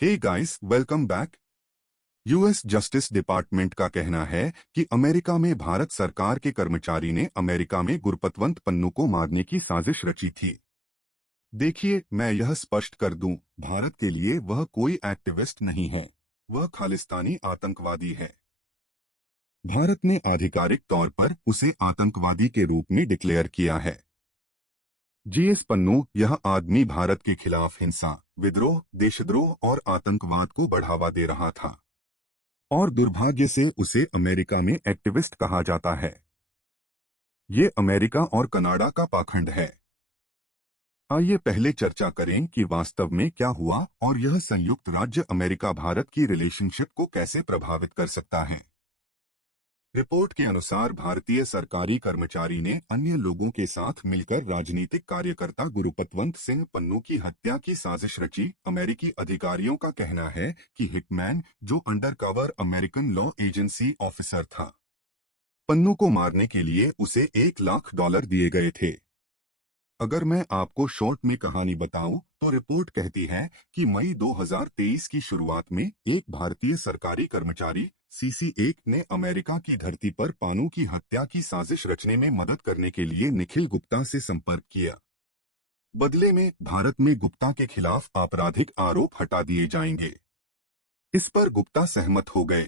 हे guys, welcome back. US justice department का कहना है कि अमेरिका में भारत सरकार के कर्मचारी ने अमेरिका में गुरपतवंत पन्नू को मारने की साजिश रची थी। देखिए, मैं यह स्पष्ट कर दूं, भारत के लिए वह कोई एक्टिविस्ट नहीं है। वह खालिस्तानी आतंकवादी है। भारत ने आधिकारिक तौर पर उसे आतंकवादी के रूप में डिक्लेयर किया है। जीएस पन्नू यह आदमी भारत के खिलाफ हिंसा, विद्रोह, देशद्रोह और आतंकवाद को बढ़ावा दे रहा था और दुर्भाग्य से उसे अमेरिका में एक्टिविस्ट कहा जाता है। ये अमेरिका और कनाडा का पाखंड है। आइए पहले चर्चा करें कि वास्तव में क्या हुआ और यह संयुक्त राज्य अमेरिका भारत की रिलेशनशिप को कैसे प्रभावित कर सकता है। रिपोर्ट के अनुसार भारतीय सरकारी कर्मचारी ने अन्य लोगों के साथ मिलकर राजनीतिक कार्यकर्ता गुरपतवंत सिंह पन्नू की हत्या की साजिश रची। अमेरिकी अधिकारियों का कहना है कि हिटमैन, जो undercover American law agency officer था, पन्नू को मारने के लिए उसे $1 लाख दिए गए थे। अगर मैं आपको शॉर्ट में कहानी बताऊं तो रिपोर्ट कहती है कि मई 2023 की शुरुआत में एक भारतीय सरकारी कर्मचारी CC1 ने अमेरिका की धरती पर पानू की हत्या की साजिश रचने में मदद करने के लिए निखिल गुप्ता से संपर्क किया। बदले में भारत में गुप्ता के खिलाफ आपराधिक आरोप हटा दिए जाएंगे। इस पर गुप्ता सहमत हो गए।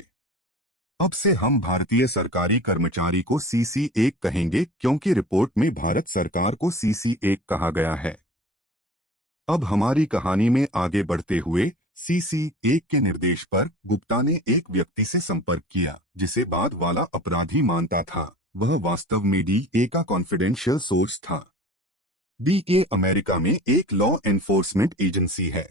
अब से हम भारतीय सरकारी कर्मचारी को CC1 कहेंगे क्योंकि रिपोर्ट में भारत सरकार को CC1 कहा गया है। अब हमारी कहानी में आगे बढ़ते हुए CC1 के निर्देश पर गुप्ता ने एक व्यक्ति से संपर्क किया जिसे बाद वाला अपराधी मानता था। वह वास्तव में DA का कॉन्फिडेंशियल सोर्स था। DA अमेरिका में एक लॉ एनफोर्समेंट एजेंसी है।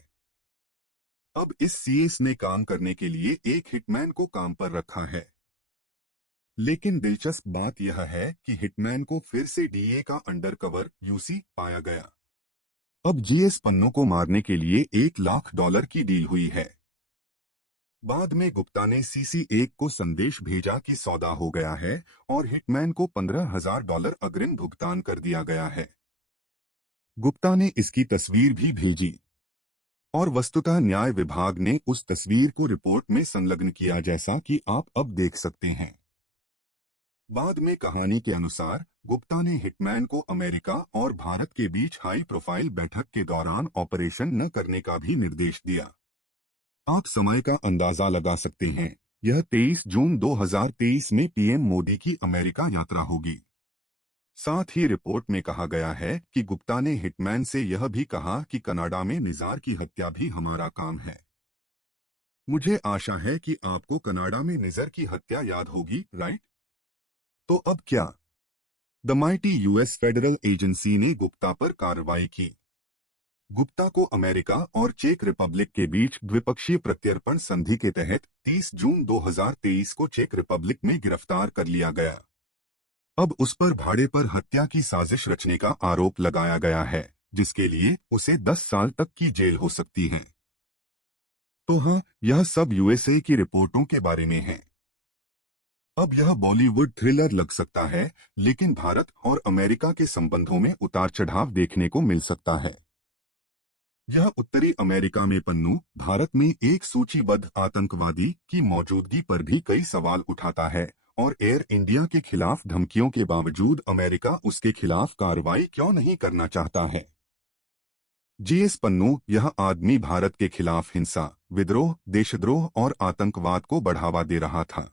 अब इस CS ने काम करने के लिए एक हिटमैन को काम पर रखा है। लेकिन दिलचस्प बात यह है कि हिटमैन को फिर से DA का अंडरकवर UC पाया गया। अब GS पन्नू को मारने के लिए $1 लाख की डील हुई है। बाद में गुप्ता ने CC1 को संदेश भेजा कि सौदा हो गया है और हिटमैन को $15,000 अग्रिम भुगतान कर दिया गया है। गुप्ता ने इसकी तस्वीर भी भेजी और वस्तुतः न्याय विभाग ने उस तस्वीर को रिपोर्ट में संलग्न किया, जैसा कि आप अब देख सकते हैं। बाद में कहानी के अनुसार गुप्ता ने हिटमैन को अमेरिका और भारत के बीच हाई प्रोफाइल बैठक के दौरान ऑपरेशन न करने का भी निर्देश दिया। आप समय का अंदाजा लगा सकते हैं, यह 23 जून 2023 में PM मोदी की अमेरिका यात्रा होगी। साथ ही रिपोर्ट में कहा गया है कि गुप्ता ने हिटमैन से यह भी कहा कि कनाडा में निज़ार की हत्या भी हमारा काम है। मुझे आशा है कि आपको कनाडा में निज़र की हत्या याद होगी, राइट? तो अब क्या? The mighty US federal agency ने गुप्ता पर कार्रवाई की। गुप्ता को अमेरिका और चेक रिपब्लिक के बीच द्विपक्षीय प्रत्यर्पण संधि के तहत 30 जून 2023 को चेक रिपब्लिक में गिरफ्तार कर लिया गया। अब उस पर भाड़े पर हत्या की साजिश रचने का आरोप लगाया गया है, जिसके लिए उसे 10 साल तक की जेल हो सकती है। तो हाँ, यह सब USA की रिपोर्टों के बारे में है। अब यह बॉलीवुड थ्रिलर लग सकता है, लेकिन भारत और अमेरिका के संबंधों में उतार चढ़ाव देखने को मिल सकता है। यह उत्तरी अमेरिका में पन्नू, भारत में एक सूचीबद्ध आतंकवादी की मौजूदगी पर भी कई सवाल उठाता है और एयर इंडिया के खिलाफ धमकियों के बावजूद अमेरिका उसके खिलाफ कार्रवाई क्यों नहीं करना चाहता है। GS पन्नू यह आदमी भारत के खिलाफ हिंसा, विद्रोह, देशद्रोह और आतंकवाद को बढ़ावा दे रहा था।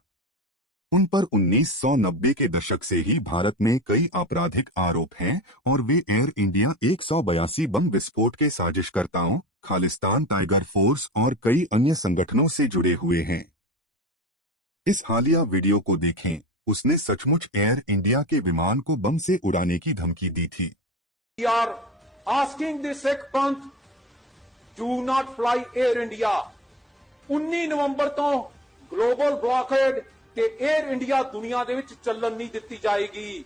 उन पर 1990 के दशक से ही भारत में कई आपराधिक आरोप हैं और वे एयर इंडिया 182 बम विस्फोट के साजिशकर्ताओं, खालिस्तान टाइगर फोर्स और कई अन्य संगठनों से जुड़े हुए हैं। इस हालिया वीडियो को देखें, उसने सचमुच एयर इंडिया के विमान को बम से उड़ाने की धमकी दी थी। We are asking the Sikh Panth to not fly Air India। 19 ਨਵੰਬਰ ਤੋਂ ਗਲੋਬਲ ਬਲੌਕੇਡ ਤੇ 에ਅਰ ਇੰਡੀਆ ਦੁਨੀਆ ਦੇ ਵਿੱਚ ਚੱਲਣ ਨਹੀਂ ਦਿੱਤੀ ਜਾਏਗੀ।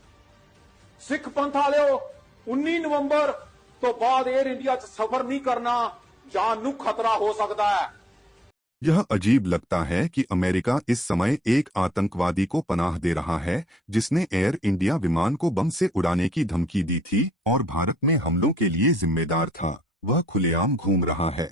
ਸਿੱਖ ਪੰਥ ਵਾਲਿਓ 19 ਨਵੰਬਰ ਤੋਂ ਬਾਅਦ 에ਅਰ ਇੰਡੀਆ 'ਚ ਸਫ਼ਰ ਨਹੀਂ ਕਰਨਾ, ਜਾਨ ਨੂੰ ਖਤਰਾ ਹੋ ਸਕਦਾ ਹੈ। यह अजीब लगता है कि अमेरिका इस समय एक आतंकवादी को पनाह दे रहा है जिसने एयर इंडिया विमान को बम से उड़ाने की धमकी दी थी और भारत में हमलों के लिए जिम्मेदार था। वह खुलेआम घूम रहा है।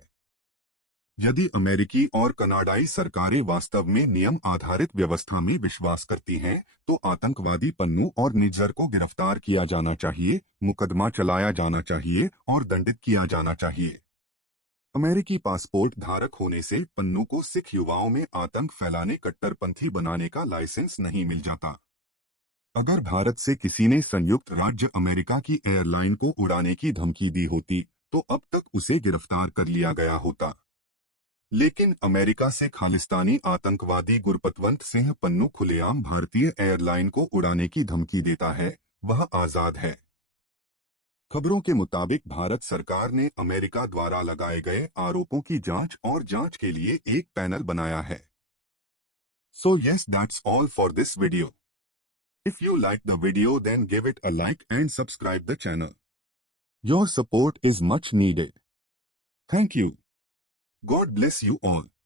यदि अमेरिकी और कनाडाई सरकारें वास्तव में नियम आधारित व्यवस्था में विश्वास करती हैं, तो आतंकवादी पन्नू और निज्जर को गिरफ्तार किया जाना चाहिए, मुकदमा चलाया जाना चाहिए और दंडित किया जाना चाहिए। अमेरिकी पासपोर्ट धारक होने से पन्नू को सिख युवाओं में आतंक फैलाने, कट्टरपंथी बनाने का लाइसेंस नहीं मिल जाता। अगर भारत से किसी ने संयुक्त राज्य अमेरिका की एयरलाइन को उड़ाने की धमकी दी होती, तो अब तक उसे गिरफ्तार कर लिया गया होता। लेकिन अमेरिका से खालिस्तानी आतंकवादी गुरपतवंत सिंह पन्नू खुलेआम भारतीय एयरलाइन को उड़ाने की धमकी देता है, वह आजाद है। खबरों के मुताबिक भारत सरकार ने अमेरिका द्वारा लगाए गए आरोपों की जांच और जांच के लिए एक पैनल बनाया है। So yes, that's all for this video. If you like the video, then give it a like and subscribe the channel. Your support is much needed. Thank you. God bless you all.